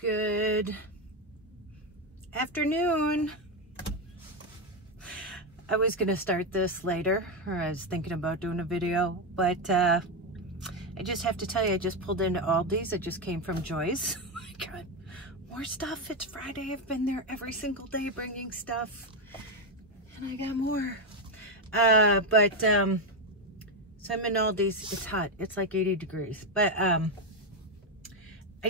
Good afternoon. I was gonna start this later, or I was thinking about doing a video, but I just have to tell you, I just pulled into Aldi's. I just came from Joy's. Oh my God, more stuff. It's Friday. I've been there every single day bringing stuff, and I got more. So I'm in Aldi's. It's hot. It's like 80 degrees. But I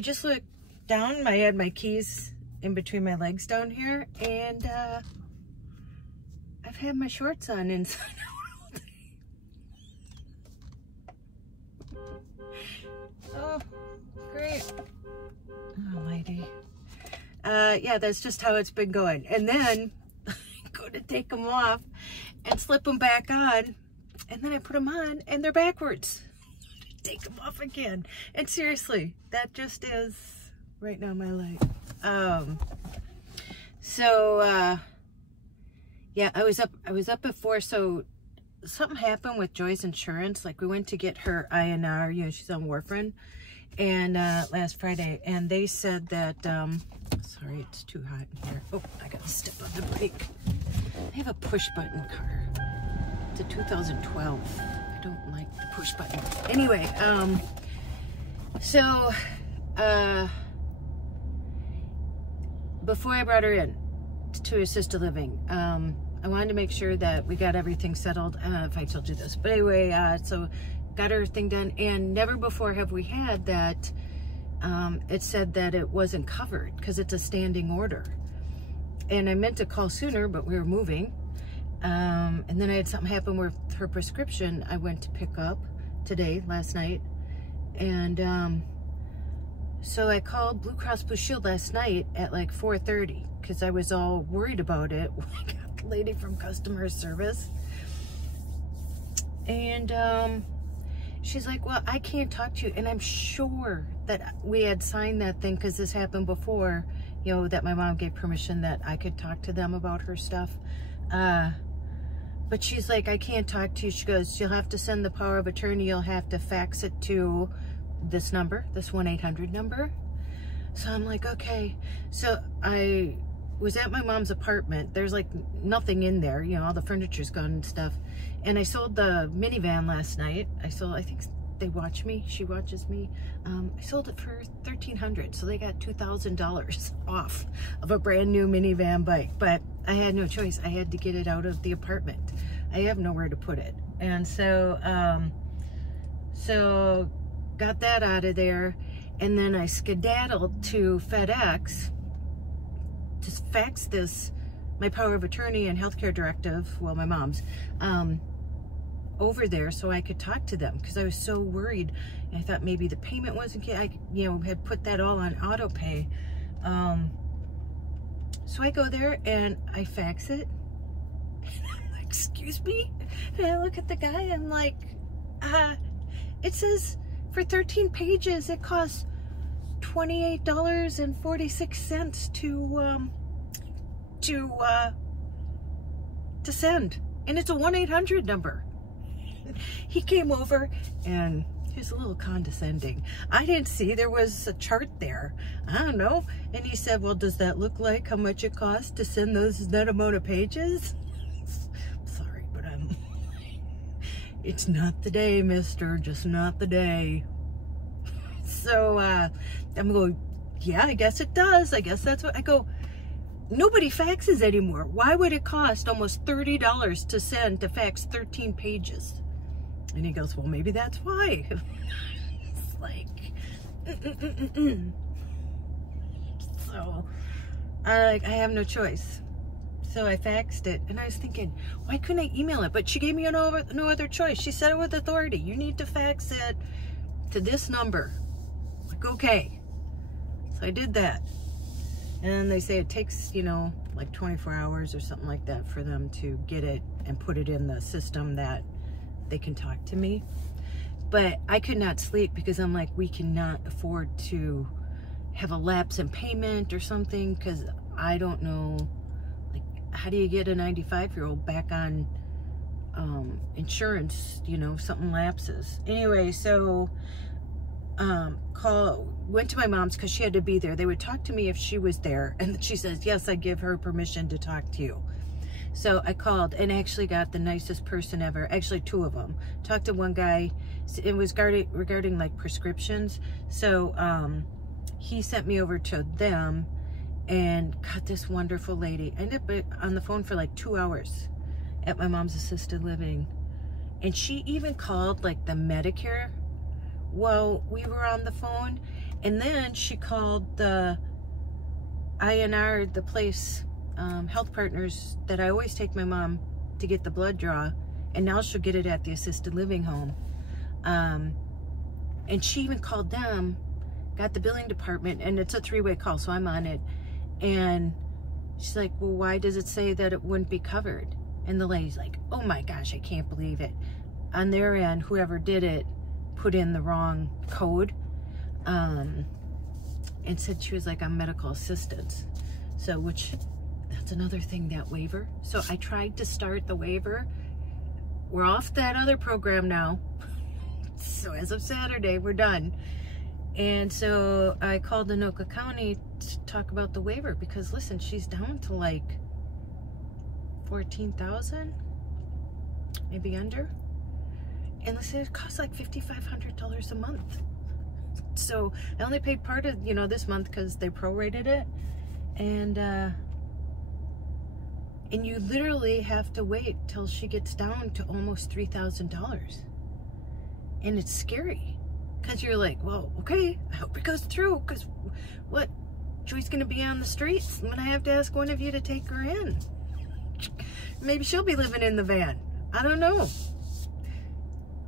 just looked down. I had my keys in between my legs down here, and I've had my shorts on inside all day. Oh, great. Almighty. Yeah, that's just how it's been going. And then I go to take them off and slip them back on, and then I put them on and they're backwards. Take them off again. And seriously, that just is right now my life. Yeah, I was up at 4, so something happened with Joy's insurance. Like, we went to get her INR, you know, she's on warfarin, and last Friday, and they said that sorry, it's too hot in here. Oh, I gotta step on the brake. I have a push button car. It's a 2012. I don't like the push button. Anyway, before I brought her in to assisted living, I wanted to make sure that we got everything settled. I don't know if I told you this, but anyway, so got everything done, and never before have we had that. It said that it wasn't covered because it's a standing order, and I meant to call sooner, but we were moving, and then I had something happen with her prescription. I went to pick up today, last night, and so I called Blue Cross Blue Shield last night at like 4:30 because I was all worried about it. I got the lady from customer service, and she's like, well, I can't talk to you. And I'm sure that we had signed that thing because this happened before, you know, that my mom gave permission that I could talk to them about her stuff. But she's like, I can't talk to you. She goes, you'll have to send the power of attorney. You'll have to fax it to this number, this 1-800 number. So I'm like, okay. So I was at my mom's apartment. There's like nothing in there, you know, all the furniture's gone and stuff. And I sold the minivan last night. I think they watch me, she watches me. I sold it for $1,300, so they got $2,000 off of a brand new minivan bike. But I had no choice. I had to get it out of the apartment. I have nowhere to put it. And so, got that out of there, and then I skedaddled to FedEx to fax this, my power of attorney and healthcare directive, well, my mom's, over there so I could talk to them because I was so worried. I thought maybe the payment wasn't, I, you know, had put that all on auto pay. So I go there and I fax it. And I'm like, excuse me? And I look at the guy, I'm like, it says for 13 pages, it costs $28.46 to send. And it's a 1-800 number. He came over and he was a little condescending. I didn't see there was a chart there. I don't know. And he said, well, does that look like how much it costs to send that amount of pages? Sorry, but it's not the day, mister, just not the day. So I'm going, yeah, I guess it does. I guess that's what I go. Nobody faxes anymore. Why would it cost almost $30 to send to fax 13 pages? And he goes, well, maybe that's why. It's like, So I have no choice. So I faxed it, and I was thinking, why couldn't I email it? But she gave me no other choice. She said it with authority. You need to fax it to this number. Like, okay. So I did that. And they say it takes, you know, like 24 hours or something like that for them to get it and put it in the system that they can talk to me. But I could not sleep because I'm like, we cannot afford to have a lapse in payment or something, because I don't know, like, how do you get a 95-year-old back on insurance, you know, something lapses. Anyway, so went to my mom's because she had to be there. They would talk to me if she was there, and she says, yes, I give her permission to talk to you. So I called and actually got the nicest person ever, actually 2 of them. Talked to one guy, it was regarding like prescriptions. So he sent me over to them and got this wonderful lady. I ended up on the phone for like 2 hours at my mom's assisted living. And she even called like the Medicare while we were on the phone. And then she called the INR, the place, Health Partners, that I always take my mom to get the blood draw. And now she'll get it at the assisted living home. And she even called them, got the billing department, and it's a 3-way call, so I'm on it. And she's like, well, why does it say that it wouldn't be covered? And the lady's like, oh my gosh, I can't believe it. On their end, whoever did it put in the wrong code, and said she was like on medical assistance. So, which, that's another thing, that waiver. So I tried to start the waiver. We're off that other program now. So as of Saturday, we're done. And so I called Anoka County to talk about the waiver because, listen, she's down to like 14,000, maybe under. And listen, it costs like $5,500 a month. So I only paid part of, you know, this month because they prorated it. And you literally have to wait till she gets down to almost $3,000. And it's scary. Because you're like, well, okay, I hope it goes through. Because what? Joy's going to be on the streets. I'm going to have to ask one of you to take her in. Maybe she'll be living in the van. I don't know.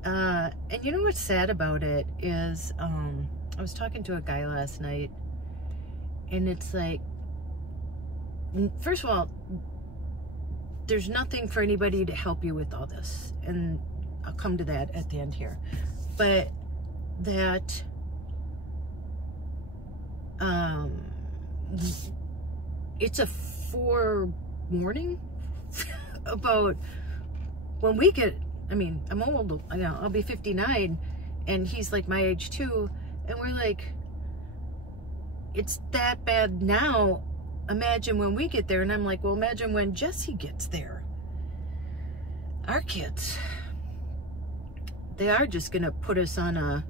And you know what's sad about it is, I was talking to a guy last night. And it's like, first of all, there's nothing for anybody to help you with all this. And I'll come to that at the end here. But that it's a forewarning about when we get, I mean, I'm old, you know, I'll be 59 and he's like my age too, and we're like, it's that bad now, imagine when we get there. And I'm like, well, imagine when Jesse gets there. Our kids, they are just gonna put us on a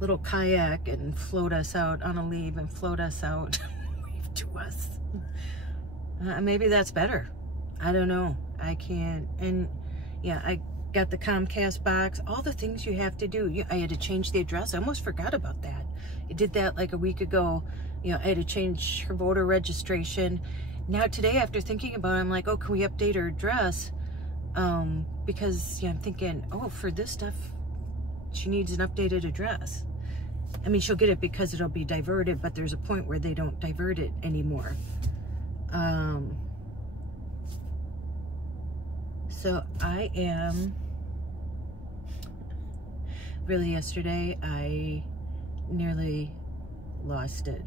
little kayak and float us out on a leave and float us out wave to us. Maybe that's better. I don't know. I can't. And yeah, I got the Comcast box, all the things you have to do. I had to change the address. I almost forgot about that. I did that like a week ago. You know, I had to change her voter registration. Now today, after thinking about it, I'm like, oh, can we update her address? Because yeah, I'm thinking, oh, for this stuff, she needs an updated address. I mean, she'll get it because it'll be diverted, but there's a point where they don't divert it anymore. So I am, really yesterday, I nearly lost it.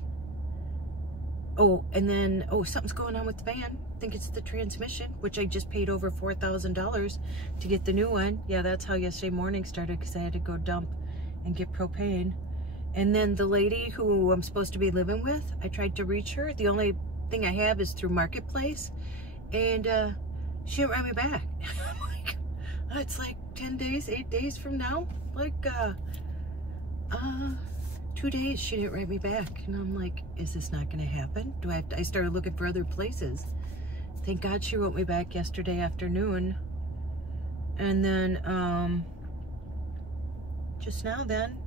Oh, and then, oh, something's going on with the van. I think it's the transmission, which I just paid over $4,000 to get the new one. Yeah, that's how yesterday morning started, because I had to go dump and get propane. And then the lady who I'm supposed to be living with, I tried to reach her. The only thing I have is through Marketplace. And she didn't write me back. I'm like, it's like 10 days, 8 days from now. Like, 2 days she didn't write me back. And I'm like, is this not gonna happen? Do I have to, I started looking for other places. Thank God she wrote me back yesterday afternoon. And then, just now then,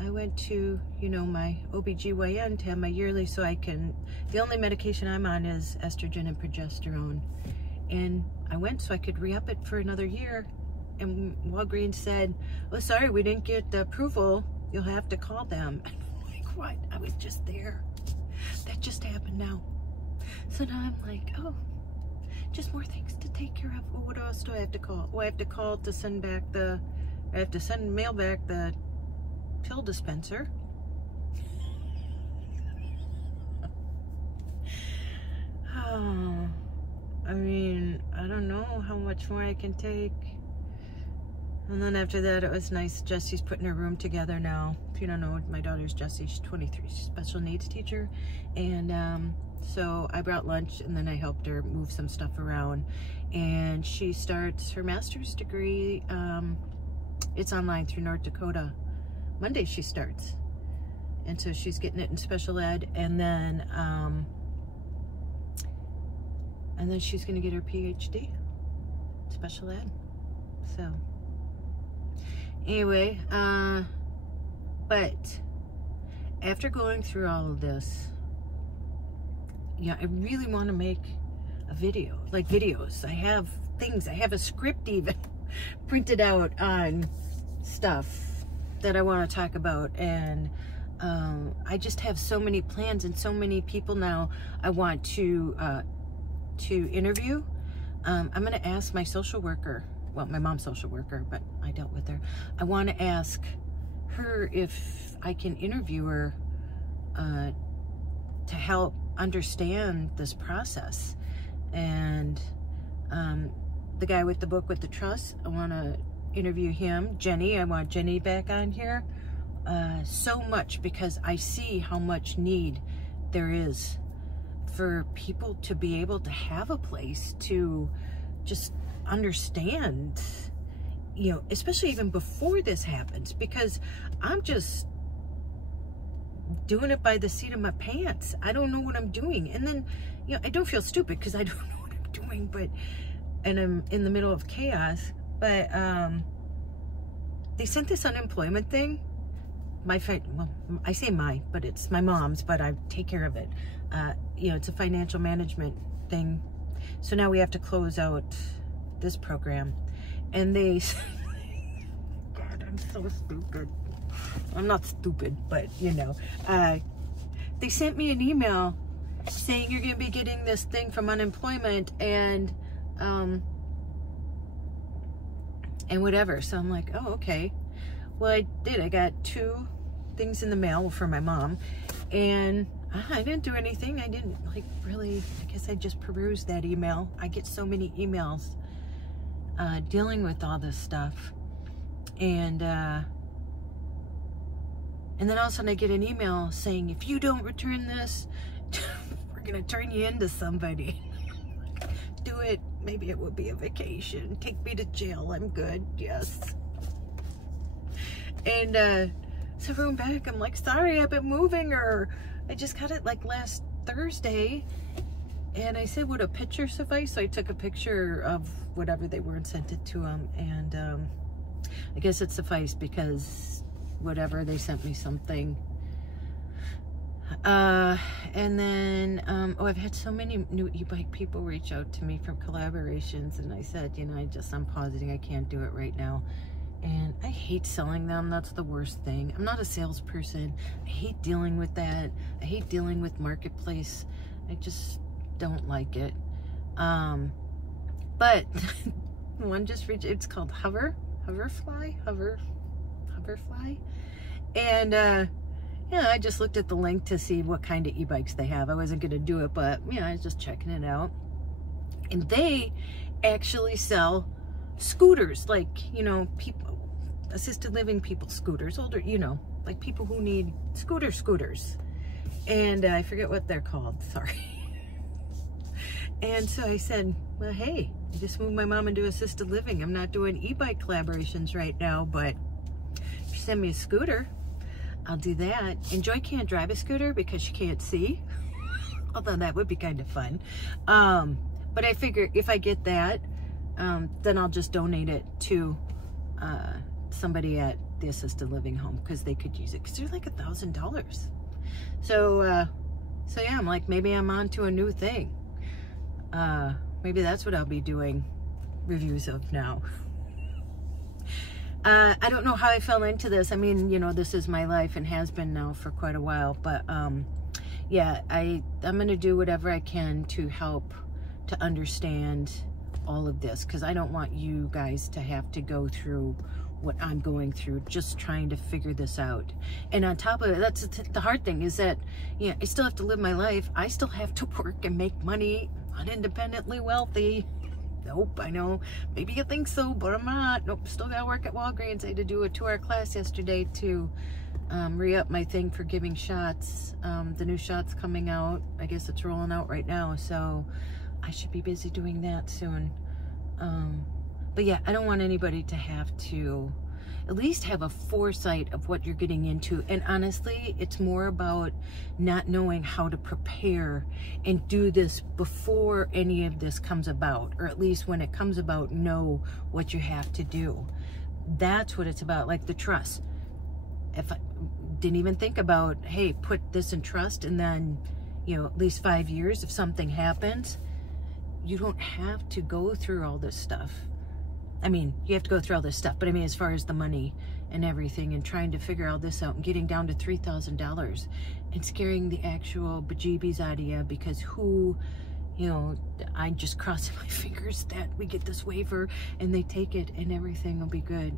I went to, you know, my OBGYN to have my yearly so I can, the only medication I'm on is estrogen and progesterone. And I went so I could re-up it for another year. And Walgreens said, oh, sorry, we didn't get the approval. You'll have to call them. And I'm like, what? I was just there. That just happened now. So now I'm like, oh, just more things to take care of. Well, what else do I have to call? Oh, I have to call to send back the, I have to mail back the pill dispenser. Oh, I mean, I don't know how much more I can take. And then after that, it was nice. Jesse's putting her room together now. If you don't know, my daughter's Jessie. She's 23. She's a special needs teacher. And so I brought lunch, and then I helped her move some stuff around. And she starts her master's degree. It's online through North Dakota. Monday she starts. And so she's getting it in special ed. And then she's going to get her PhD in special ed. So anyway, but after going through all of this, yeah, I really want to make a video, like videos. I have things, I have a script even printed out on stuff that I want to talk about. And I just have so many plans and so many people now I want to interview. I'm going to ask my social worker, well, my mom's social worker, but I dealt with her. I want to ask her if I can interview her to help understand this process. And the guy with the book with the trust, I want to interview him. Jenny, I want Jenny back on here so much, because I see how much need there is for people to be able to have a place to just understand, you know, especially even before this happens, because I'm just doing it by the seat of my pants. I don't know what I'm doing. And then, you know, I don't feel stupid because I don't know what I'm doing, but, and I'm in the middle of chaos. But they sent this unemployment thing. Well, I say my, but it's my mom's, but I take care of it. You know, it's a financial management thing. So now we have to close out this program. And they, God, I'm so stupid. I'm not stupid, but you know, they sent me an email saying you're going to be getting this thing from unemployment and whatever. So I'm like, oh, okay. Well, I did. I got 2 things in the mail for my mom, and I didn't do anything. I didn't like really, I guess I just perused that email. I get so many emails dealing with all this stuff. And then all of a sudden I get an email saying, if you don't return this, we're going to turn you into somebody. Do it. Maybe it will be a vacation. Take me to jail. I'm good. Yes. And so going back, I'm like, sorry, I've been moving, or I just got it like last Thursday. And I said, would a picture suffice? So I took a picture of whatever they were and sent it to them. And I guess it sufficed, because whatever, they sent me something. And then, oh, I've had so many new e-bike people reach out to me from collaborations. And I said, you know, I'm pausing. I can't do it right now. And I hate selling them. That's the worst thing. I'm not a salesperson. I hate dealing with that. I hate dealing with marketplace. I just don't like it. But one just reached, it's called Hoverfly. And yeah, I just looked at the link to see what kind of e-bikes they have. I wasn't going to do it, but yeah, I was just checking it out. And they actually sell scooters, like, you know, people, assisted living people, scooters, older, you know, like people who need scooters. And I forget what they're called, sorry. And so I said, well, hey, I just moved my mom into assisted living. I'm not doing e-bike collaborations right now, but if you send me a scooter, I'll do that. And Joy can't drive a scooter because she can't see, although that would be kind of fun. But I figure if I get that, then I'll just donate it to somebody at the assisted living home, because they could use it, because they're like $1,000. So yeah, I'm like, maybe I'm on to a new thing. Maybe that's what I'll be doing reviews of now. I don't know how I fell into this. I mean, you know, this is my life and has been now for quite a while, but yeah, I'm gonna do whatever I can to help to understand all of this, because I don't want you guys to have to go through what I'm going through just trying to figure this out. And on top of it, that's the hard thing, is that, you know, I still have to live my life. I still have to work and make money. I'm not independently wealthy. Nope, I know. Maybe you think so, but I'm not. Nope, still gotta work at Walgreens. I had to do a 2-hour class yesterday to re-up my thing for giving shots. The new shot's coming out. I guess it's rolling out right now, so I should be busy doing that soon. But yeah, I don't want anybody to have to at least have a foresight of what you're getting into. And honestly, it's more about not knowing how to prepare and do this before any of this comes about, or at least when it comes about, know what you have to do. That's what it's about. Like the trust. If I didn't even think about, hey, put this in trust, and then, you know, at least 5 years, if something happens, you don't have to go through all this stuff. I mean, you have to go through all this stuff, but I mean, as far as the money and everything and trying to figure all this out and getting down to $3,000 and scaring the actual bejeebies out of you, because who, you know, I just cross my fingers that we get this waiver and they take it and everything will be good.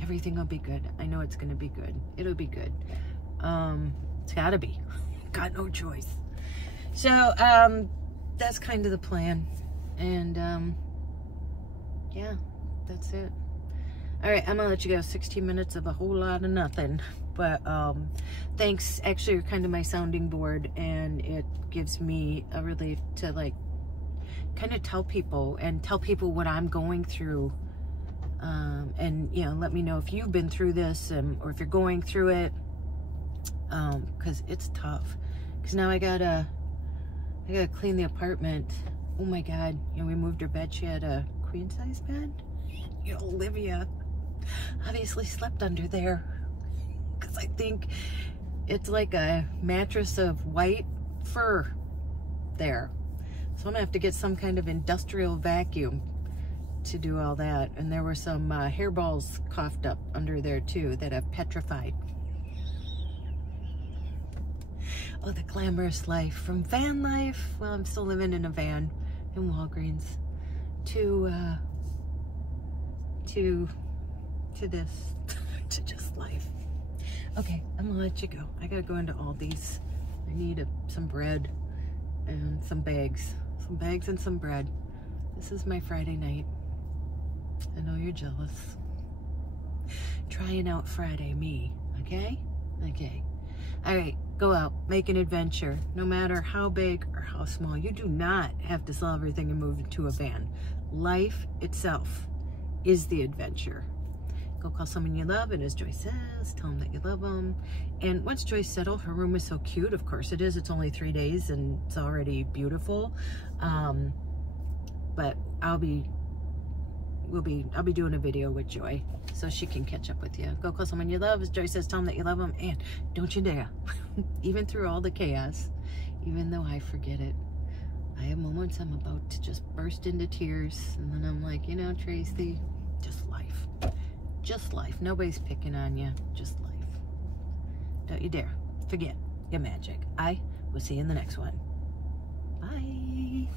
Everything will be good. I know it's going to be good. It'll be good. It's got to be. Got no choice. So, that's kind of the plan. And, yeah. That's it. All right, I'm gonna let you go. 16 minutes of a whole lot of nothing, but thanks. Actually, you're kind of my sounding board, and it gives me a relief to like kind of tell people what I'm going through, and you know, let me know if you've been through this, or if you're going through it, because it's tough. Because now I gotta clean the apartment. Oh my God! You know, we moved her bed. She had a queen size bed. You know, Olivia obviously slept under there, because I think it's like a mattress of white fur there. So I'm gonna have to get some kind of industrial vacuum to do all that. And there were some hairballs coughed up under there too that have petrified. Oh, the glamorous life. From van life, well, I'm still living in a van in Walgreens, to this, to just life. Okay, I'm gonna let you go. I gotta go into Aldi's. I need some bread and some bags and some bread. This is my Friday night. I know you're jealous. Trying out Friday, me, okay? Okay. All right, go out, make an adventure, no matter how big or how small. You do not have to sell everything and move into a van. Life itself is the adventure. Go call someone you love, and as Joyce says, tell them that you love them. And once Joyce settled, her room is so cute. Of course it is. It's only 3 days and it's already beautiful. But I'll be doing a video with Joy so she can catch up with you. Go call someone you love, as Joyce says, tell them that you love them, and don't you dare, even through all the chaos, even though I forget it. I have moments I'm about to just burst into tears, and then I'm like, you know, Tracy, just life. Just life. Nobody's picking on you. Just life. Don't you dare forget your magic. I will see you in the next one. Bye.